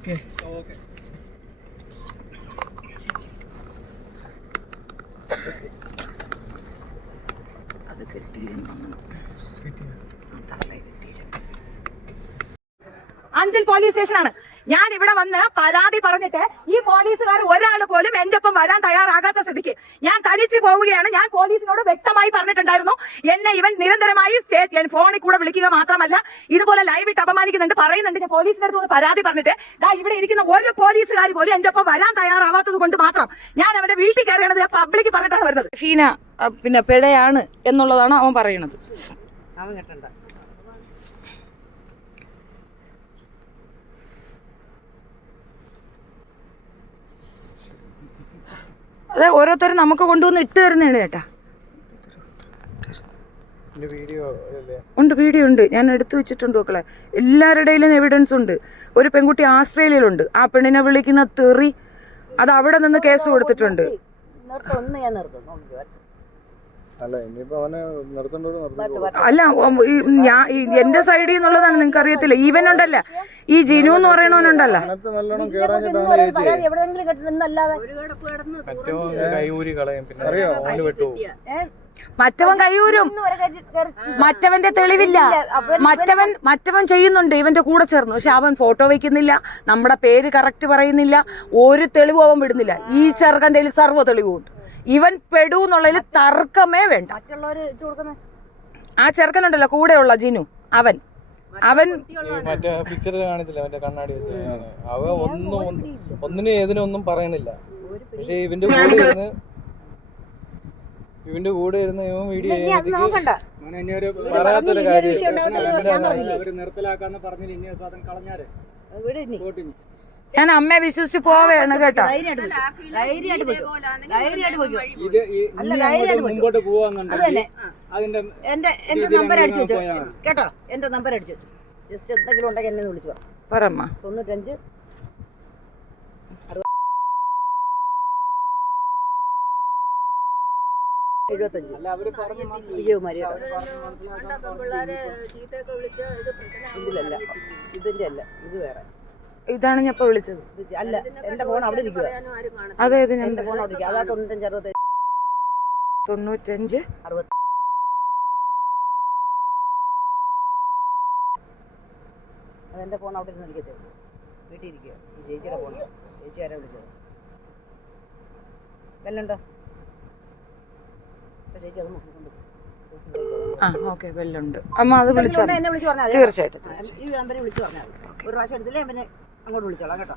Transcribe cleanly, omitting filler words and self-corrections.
Okay അത് കിട്ടിയില്ല. Anchal police സ്റ്റേഷനാണ്. ഞാൻ ഇവിടെ വന്ന് പരാതി പറഞ്ഞിട്ട് ഈ പോലീസുകാർ ഒരാൾ പോലും എന്റെ ഒപ്പം വരാൻ തയ്യാറാകാത്ത സ്ഥിതിക്ക് ഞാൻ തനിച്ച് പോവുകയാണ്. ഞാൻ പോലീസിനോട് വ്യക്തമായി പറഞ്ഞിട്ടുണ്ടായിരുന്നു, എന്നെ ഇവൻ നിരന്തരമായി ഫോണിൽ കൂടെ വിളിക്കുക മാത്രമല്ല ഇതുപോലെ ലൈവ് ഇട്ട് അപമാനിക്കുന്നുണ്ട്, പറയുന്നുണ്ട്. ഞാൻ പോലീസിന്റെ അടുത്ത് പരാതി പറഞ്ഞിട്ട് ഇവിടെ ഇരിക്കുന്ന ഒരു പോലീസുകാർ പോലും എന്റെ ഒപ്പം വരാൻ തയ്യാറാവാത്തത് കൊണ്ട് മാത്രം ഞാൻ അവന്റെ വീട്ടിൽ കയറിയണത് പബ്ലിക് പറഞ്ഞിട്ടാണ് വരുന്നത്. ഫീന പിന്നെ പിഴയാണ് എന്നുള്ളതാണ് അവൻ പറയുന്നത്. അവൻ കേട്ടണ്ട. അതെ, ഓരോരുത്തരും നമുക്ക് കൊണ്ടുവന്ന് ഇട്ട് തരുന്നതാണ് ചേട്ടാ. ഉണ്ട്, വീഡിയോ ഉണ്ട്, ഞാൻ എടുത്തു വെച്ചിട്ടുണ്ട് മക്കളെ. എല്ലാവരുടെയിലും എവിഡൻസ് ഉണ്ട്. ഒരു പെൺകുട്ടി ആസ്ട്രേലിയയിലുണ്ട്, ആ പെണ്ണിനെ വിളിക്കുന്ന തെറി, അത് അവിടെ നിന്ന് കേസ് കൊടുത്തിട്ടുണ്ട്. അല്ല, ഞാൻ എന്റെ സൈഡിൽ നിന്നുള്ളതാണ്, നിങ്ങൾക്ക് അറിയത്തില്ല. ഈവൻ ഉണ്ടല്ല ഈ ജിനു എന്ന് പറയണവനുണ്ടല്ല, മറ്റവൻ കഴിയൂരും. മറ്റവന്റെ തെളിവില്ല, മറ്റവൻ ചെയ്യുന്നുണ്ട് ഇവന്റെ കൂടെ ചേർന്ന്. പക്ഷെ അവൻ ഫോട്ടോ വെക്കുന്നില്ല, നമ്മുടെ പേര് കറക്റ്റ് പറയുന്നില്ല, ഒരു തെളിവും അവൻ വിടുന്നില്ല. ഈ ചെറുക്കൻ്റെ സർവ്വ തെളിവുണ്ട്. ഇവൻ പെടൂന്നുള്ളതിൽ തർക്കമേ വേണ്ട. ആ ചെറുക്കനുണ്ടല്ലോ കൂടെയുള്ള ജിനു, അവൻ മറ്റേ പിക്ചറിൽ കാണിച്ചില്ല, മറ്റേ കണ്ണാടി വെച്ച് അവ ഒന്നിനും ഏതിനൊന്നും പറയുന്നില്ല. പക്ഷെ ഇവന്റെ കൂടെ ഇരുന്ന് ഇവൻ വീഡിയോ പറയാത്തൊരു കാര്യം ഞാൻ അമ്മയെ വിശ്വസിച്ച് പോവേണ് കേട്ടോ. മുമ്പോട്ട് പോവാന്നുണ്ടെങ്കിൽ എന്റെ നമ്പർ അടിച്ചു വെച്ചോ കേട്ടോ. എന്റെ നമ്പർ അടിച്ചു വെച്ചു. ജസ്റ്റ് എന്തെങ്കിലും ഉണ്ടെങ്കിൽ എന്നെ വിളിച്ചു പറമ്മ. 95 75 വിജയകുമാരി. ഇതിലല്ല, ഇതിന്റെ അല്ല, ഇത് വേറെ. ഇതാണ് ഞാൻ ഇപ്പൊ വിളിച്ചത്. അല്ല, എന്റെ ഫോൺ അവിടെ ഇരിക്കുക. അതെ, എന്റെ ഫോൺ അവിടെ ഇരിക്കുക. അതാ 95 65 60. അതെന്റെ ഫോൺ അവിടെ ഇരുന്ന് ഇരിക്കത്തെ, വീട്ടിൽ ഇരിക്കുക. ഈ ചേച്ചിയുടെ ഫോൺ. ചേച്ചി ആരാ വിളിച്ചത്? ബെല്ലുണ്ടോ? ചേച്ചി അത് നോക്കിക്കൊണ്ട് ഓക്കെ, ബെല്ലുണ്ട്. അമ്മ അത് വിളിച്ചാൽ എന്നെ വിളിച്ച് പറഞ്ഞാൽ തീർച്ചയായിട്ടും ഈ നമ്പറിൽ വിളിച്ച് പറഞ്ഞാൽ ഒരു പ്രാവശ്യം എടുത്തില്ലേ പിന്നെ അങ്ങോട്ട് വിളിച്ചോളാം കേട്ടോ.